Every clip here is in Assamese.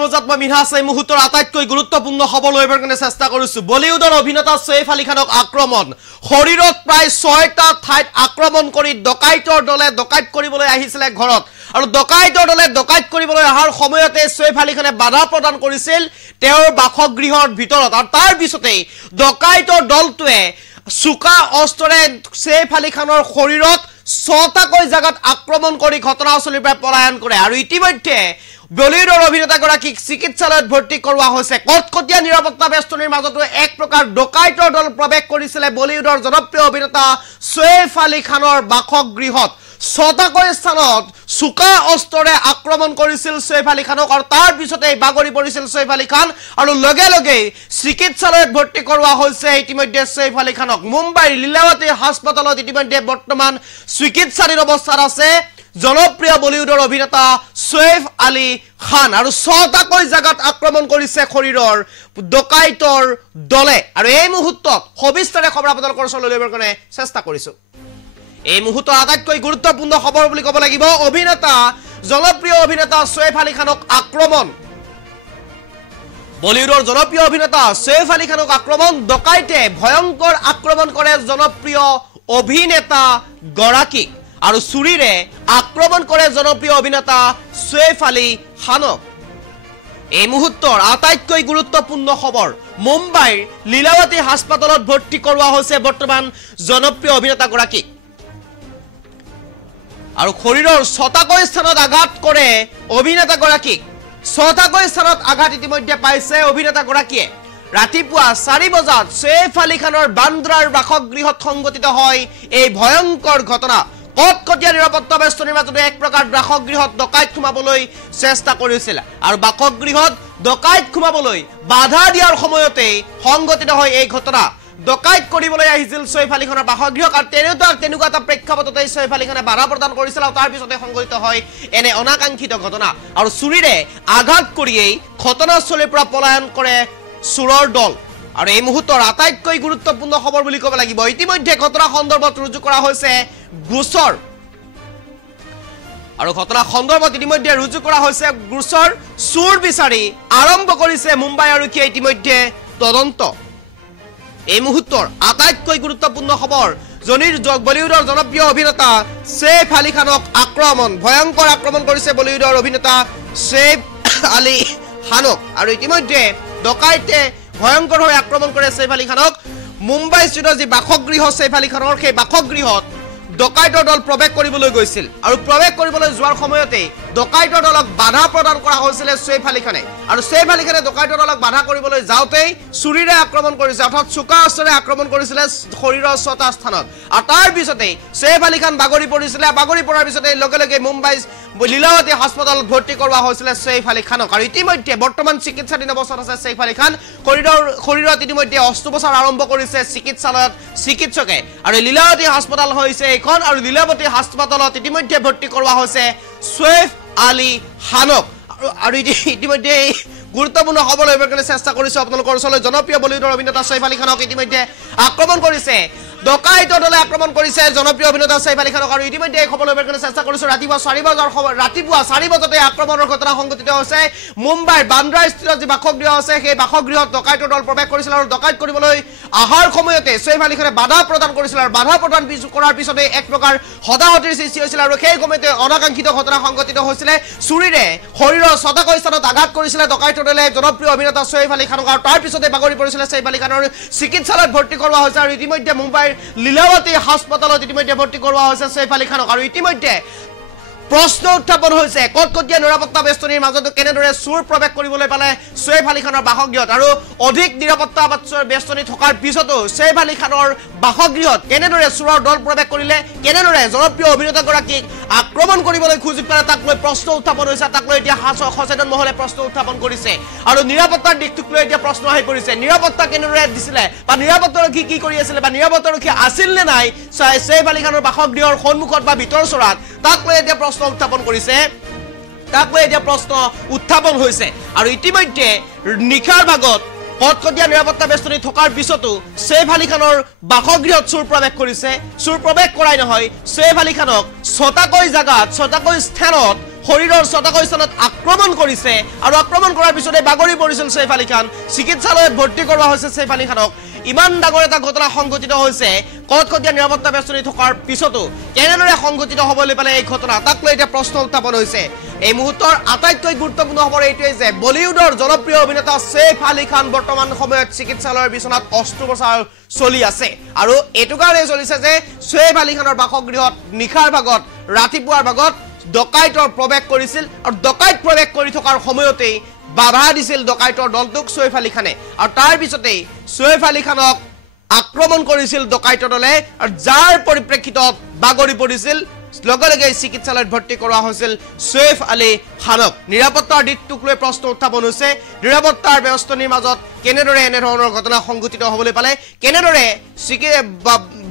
মজাত মই মিনহাছ এই মুহূৰ্তৰ আটাইতকৈ গুৰুত্বপূৰ্ণ খবৰ লৈ এবাৰ কাৰণে চেষ্টা কৰিছো। বলিউডৰ অভিনেতা সৈফ আলী খানক আক্ৰমণ, শৰীৰত প্ৰায় 6টা ঠাইত আক্ৰমণ কৰি ডকাইতৰ দলে ডকাইত কৰিবলৈ আহিছিলে ঘৰত, আৰু ডকাইতৰ দলে ডকাইত কৰিবলৈ অহাৰ সময়তে সৈফ আলী খানে বাধা প্ৰদান কৰিছিল তেওঁৰ বাসগৃহৰ ভিতৰত, আৰু তাৰ পিছতেই ডকাইতৰ দলটোৱে চুকা অস্ত্ৰৰে সৈফ আলী খানৰ শৰীৰত 6টাকৈ জাগাত আক্ৰমণ কৰি ঘটনাস্থলীৰ পৰা পলায়ন কৰে। আৰু ইতিমধ্যে বলিউডৰ অভিনেতাগৰাকীক চিকিৎসালয়ত ভৰ্তি কৰোৱা হৈছে। কটকটীয়া নিৰাপত্তা বেষ্টনীৰ মাজতো এক প্ৰকাৰ ডকাইতৰ দল প্ৰৱেশ কৰিছিলে বলিউডৰ জনপ্ৰিয় অভিনেতা সৈফ আলী খানৰ বাসগৃহত। 6টাকৈ স্থানত চুকা অস্ত্ৰৰে আক্ৰমণ কৰিছিল সৈফ আলী খানক, আৰু তাৰ পিছতেই বাগৰি পৰিছিল সৈফ আলী খান, আৰু লগে লগে চিকিৎসালয়ত ভৰ্তি কৰোৱা হৈছে ইতিমধ্যে সৈফ আলী খানক। মুম্বাইৰ লীলাৱতী হাস্পতালত ইতিমধ্যে বৰ্তমান চিকিৎসাধীন অৱস্থাত আছে জনপ্ৰিয় বলিউডৰ অভিনেতা সৈফ আলী খান, আৰু 6টাকৈ জাগাত আক্ৰমণ কৰিছে শৰীৰৰ ডকাইতৰ দলে। আৰু এই মুহূৰ্তত সবিস্তাৰে খবৰ আপোনালোকৰ ওচৰলৈ লৈ আহিবৰ কাৰণে চেষ্টা কৰিছো। এই মুহূৰ্তৰ আটাইতকৈ গুৰুত্বপূৰ্ণ খবৰ বুলি ক'ব লাগিব, জনপ্ৰিয় অভিনেতা সৈফ আলী খানক আক্ৰমণ। বলিউডৰ জনপ্ৰিয় অভিনেতা সৈফ আলী খানক আক্ৰমণ, ডকাইতে ভয়ংকৰ আক্ৰমণ কৰে জনপ্ৰিয় অভিনেতা গৰাকীক, আৰু চুৰিৰে আক্ৰমণ কৰে জনপ্ৰিয় অভিনেতা সৈফ আলী খানক। এই মুহূৰ্তৰ আটাইতকৈ গুৰুত্বপূৰ্ণ খবৰ, মুম্বাইৰ লীলাৱতী হাস্পতালত ভৰ্তি কৰোৱা হৈছে বৰ্তমান জনপ্ৰিয় অভিনেতাগৰাকীক, আৰু শৰীৰৰ 6টাকৈ স্থানত আঘাত কৰে অভিনেতাগৰাকীক। 6টাকৈ স্থানত আঘাত ইতিমধ্যে পাইছে অভিনেতাগৰাকীয়ে। ৰাতিপুৱা 4 বজাত সৈফ আলী খানৰ বান্দ্ৰাৰ বাসগৃহত সংঘটিত হয় এই ভয়ংকৰ ঘটনা। কটকটীয়া নিৰাপত্তা বেষ্টনীৰ মাজতে এক প্ৰকাৰ বাসগৃহত ডকাইত সোমাবলৈ চেষ্টা কৰিছিল, আৰু বাসগৃহত ডকাইত সোমাবলৈ বাধা দিয়াৰ সময়তে সংঘটিত হয় এই ঘটনা। ডকাইত কৰিবলৈ আহিছিল সৈফ আলী খানৰ বাসগৃহক, আৰু তেনেকুৱা এটা প্ৰেক্ষাপটতে সৈফ আলী খানে বাধা প্ৰদান কৰিছিল, আৰু তাৰ পিছতে সংঘটিত হয় এনে অনাকাংক্ষিত ঘটনা, আৰু চুৰিৰে আঘাত কৰিয়েই ঘটনাস্থলীৰ পৰা পলায়ন কৰে চোৰৰ দল। আৰু এই মুহূৰ্তৰ আটাইতকৈ গুৰুত্বপূৰ্ণ খবৰ বুলি ক'ব লাগিব, ইতিমধ্যে ঘটনা সন্দৰ্ভত ৰুজু কৰা হৈছে গোচৰ, আৰু ঘটনা সন্দৰ্ভত ইতিমধ্যে ৰুজু কৰা হৈছে গোচৰ। চোৰ বিচাৰি আৰম্ভ কৰিছে মুম্বাই আৰক্ষীয়ে ইতিমধ্যে তদন্ত। এই মুহূৰ্তৰ আটাইতকৈ গুৰুত্বপূৰ্ণ খবৰ, বলিউডৰ জনপ্ৰিয় অভিনেতা সৈফ আলী খানক আক্ৰমণ, ভয়ংকৰ আক্ৰমণ কৰিছে বলিউডৰ অভিনেতা সৈফ আলী খানক, আৰু ইতিমধ্যে ডকাইতে ভয়ংকৰ হৈ আক্ৰমণ কৰে সৈফ আলী খানক। মুম্বাই স্থিত যি বাসগৃহ সৈফ আলী খানৰ, সেই বাসগৃহত ডকাইতৰ দল প্ৰৱেশ কৰিবলৈ গৈছিল, আৰু প্ৰৱেশ কৰিবলৈ যোৱাৰ সময়তে ডকাইতৰ দলক বাধা প্ৰদান কৰা হৈছিল সৈফ আলী খানে, আৰু সৈফ আলী খানে ডকাইতৰ দলক বাধা কৰিবলৈ যাওঁতেই চুৰিৰে আক্ৰমণ কৰিছে, অৰ্থাৎ চোকা অস্ত্ৰৰে আক্ৰমণ কৰিছিলে শৰীৰৰ 6টা স্থানত, আৰু তাৰ পিছতেই সৈফ আলী খান বাগৰি পৰিছিলে। বাগৰি পৰাৰ পিছতেই লগে লগে মুম্বাই লীলাৱতী হাস্পতালত ভৰ্তি কৰোৱা হৈছিলে সৈফ আলী খানক, আৰু ইতিমধ্যে বৰ্তমান চিকিৎসাধীন অৱস্থাত আছে সৈফ আলী খান। শৰীৰত ইতিমধ্যে অস্ত্ৰোপচাৰ আৰম্ভ কৰিছে চিকিৎসালয়ত চিকিৎসকে, আৰু লীলাৱতী হাস্পতাল হৈছে এইখন, আৰু লীলাৱতী হাস্পতালত ইতিমধ্যে ভৰ্তি কৰোৱা হৈছে সৈফ আলী খানক। আৰু ইতিমধ্যে গুৰুত্বপূৰ্ণ খবৰ লৈ কাৰণে চেষ্টা কৰিছো আপোনালোকৰ ওচৰলৈ। জনপ্ৰিয় বলিউডৰ অভিনেতা সৈফ আলী খানক ইতিমধ্যে আক্ৰমণ কৰিছে ডকাইতৰ দলে, আক্ৰমণ কৰিছে জনপ্ৰিয় অভিনেতা সৈফ আলী খানক, আৰু ইতিমধ্যে এই খবৰ লৈ কাৰণে চেষ্টা কৰিছো। ৰাতিপুৱা 4 বজাতে আক্ৰমণৰ ঘটনা সংঘটিত হৈছে মুম্বাইৰ বান্দ্ৰা স্থিত যি বাসগৃহ আছে, সেই বাসগৃহত ডকাইতৰ দল প্ৰৱেশ কৰিছিল, আৰু ডকাইত কৰিবলৈ অহাৰ সময়তে সৈফ আলী খানে বাধা প্ৰদান কৰিছিল, আৰু বাধা প্ৰদান কৰাৰ পিছতে এক প্ৰকাৰ হতাহতিৰ সৃষ্টি হৈছিল, আৰু সেই সময়তে অনাকাংক্ষিত ঘটনা সংঘটিত হৈছিলে। চুৰিৰে শৰীৰৰ 6টাকৈ স্থানত আঘাত কৰিছিলে ডকাইতৰ দলে জনপ্ৰিয় অভিনেতা সৈফ আলী খানক, আৰু তাৰ পিছতে বাগৰি পৰিছিলে সৈফ আলী খানৰ। চিকিৎসালয়ত ভৰ্তি কৰোৱা হৈছে, আৰু ইতিমধ্যে মুম্বাইৰ লীলাৱতী হাস্পতালত ইতিমধ্যে ভৰ্তি কৰোৱা হৈছে সৈফ আলী খানক। আৰু ইতিমধ্যে প্ৰশ্ন উত্থাপন হৈছে, কটকটীয়া নিৰাপত্তা বেষ্টনীৰ মাজতো কেনেদৰে চোৰ প্ৰৱেশ কৰিবলৈ পালে সৈফ আলী খানৰ বাসগৃহত, আৰু অধিক নিৰাপত্তা বেষ্টনী থকাৰ পিছতো সৈফ আলী খানৰ বাসগৃহত কেনেদৰে চোৰৰ দল প্ৰৱেশ কৰিলে, কেনেদৰে জনপ্ৰিয় অভিনেতাগৰাকীক আক্ৰমণ কৰিবলৈ খুজি পালে, তাক লৈ প্ৰশ্ন উত্থাপন হৈছে। তাক লৈ এতিয়া সচেতন মহলে প্ৰশ্ন উত্থাপন কৰিছে, আৰু নিৰাপত্তাৰ দিশটোক লৈ এতিয়া প্ৰশ্ন আহি পৰিছে, নিৰাপত্তা কেনেদৰে দিছিলে, বা নিৰাপত্তাৰক্ষী কি কৰি আছিলে, বা নিৰাপত্তাৰক্ষী আছিল নে নাই সৈফ আলী খানৰ বাসগৃহৰ সন্মুখত বা ভিতৰ চৰাত, তাক লৈ এতিয়া প্ৰশ্ন উত্থাপন কৰিছে, তাক লৈ এতিয়া প্ৰশ্ন উত্থাপন হৈছে। আৰু ইতিমধ্যে নিশাৰ ভাগত কটকটীয়া নিৰাপত্তা বেষ্টনী থকাৰ পিছতো সৈফ আলী খানৰ বাসগৃহত চোৰ প্ৰৱেশ কৰিছে। চোৰ প্ৰৱেশ কৰাই নহয়, সৈফ আলী খানক 6টাকৈ জাগাত 6টাকৈ স্থানত শৰীৰৰ ছটাকৈ স্থানত আক্ৰমণ কৰিছে আৰু আক্ৰমণ কৰাৰ পিছতে বাগৰি পৰিছিল সৈফ আলী খান চিকিৎসালয়ত ভৰ্তি কৰোৱা হৈছে সৈফ আলী খানক ইমান ডাঙৰ এটা ঘটনা সংঘটিত হৈছে কটকটীয়া নিৰাপত্তা বেষ্টনী থকাৰ পিছতো কেনেদৰে সংঘটিত হ'বলৈ পালে এই ঘটনা তাক লৈ এতিয়া প্ৰশ্ন উত্থাপন হৈছে এই মুহূৰ্তৰ আটাইতকৈ গুৰুত্বপূৰ্ণ খবৰ এইটোৱে যে বলিউডৰ জনপ্ৰিয় অভিনেতা সৈফ আলী খান বৰ্তমান সময়ত চিকিৎসালয়ৰ বিচনাত অস্ত্ৰোপচাৰ চলি আছে আৰু এইটো কাৰণে চলিছে যে সৈফ আলী খানৰ বাসগৃহত নিশাৰ ভাগত ৰাতিপুৱাৰ ভাগত ডকাইতৰ প্ৰৱেশ কৰিছিল আৰু ডকাইত প্ৰৱেশ কৰি থকাৰ সময়তেই বাধা দিছিল ডকাইতৰ দলটোক সৈফ আলী খানে আৰু তাৰ পিছতেই সৈফ আলী খানক আক্ৰমণ কৰিছিল ডকাইতৰ দলে আৰু যাৰ পৰিপ্ৰেক্ষিতত বাগৰি পৰিছিল লগে লগে চিকিৎসালয়ত ভৰ্তি কৰোৱা হৈছিল সৈফ আলী খানক নিৰাপত্তাৰ দিশটোক লৈ প্ৰশ্ন উত্থাপন হৈছে নিৰাপত্তাৰ বেষ্টনীৰ মাজত কেনেদৰে এনেধৰণৰ ঘটনা সংঘটিত হ'বলৈ পালে কেনেদৰে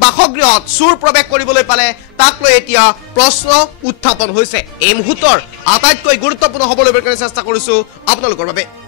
বাসগৃহত চুৰ প্ৰৱেশ কৰিবলৈ পালে তাক লৈ এতিয়া প্ৰশ্ন উত্থাপন হৈছে এই মুহূৰ্তৰ আটাইতকৈ গুৰুত্বপূৰ্ণ হ'বলৈ চেষ্টা কৰিছো আপোনালোকৰ বাবে